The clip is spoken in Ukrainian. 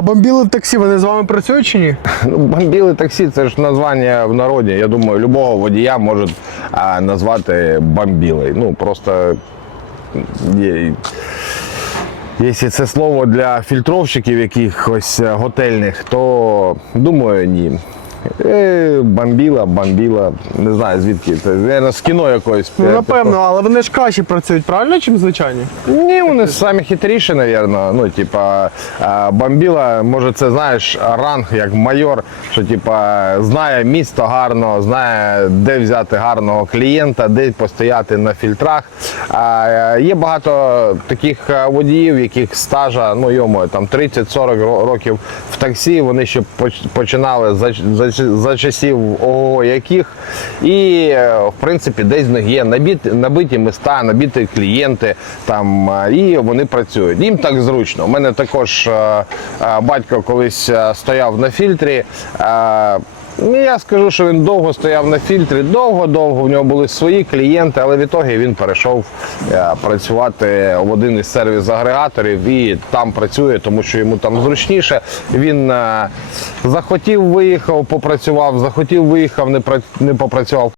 А бомбіли таксі, вони з вами працюють чи ні? Ну, бомбіли таксі це ж названня в народі. Я думаю, любого водія можуть а, назвати бомбілей. Ну просто є. Якщо це слово для фільтровщиків якихось е, готельних, то думаю, ні. Е, бомбіла, бомбіла, не знаю звідки. Це наверно, з кіно якоїсь. Ну, Е, напевно, але вони ж краще працюють, правильно, чим звичайні? ні, вони самі хитріші, напевно. Ну, типа, бомбіла, може, це знаєш, ранг як майор, що типа знає місто гарно, знає, де взяти гарного клієнта, де постояти на фільтрах. А, е, є багато таких е, водіїв, яких стажа, ну йому там 30-40 років в таксі. Вони ще починали за, за, часів ого яких. І е, в принципі десь є набіті, набиті міста, набіті клієнти там, е, і вони працюють. Їм так зручно. У мене також е, батько колись стояв на фільтрі. Ну, я скажу, що він довго стояв на фільтрі, довго-довго. В нього були свої клієнти, але в ітогі він перейшов е, працювати в один із сервіс-агрегаторів і там працює, тому що йому там зручніше. Він е, захотів, виїхав, попрацював, захотів, виїхав, не попрацював.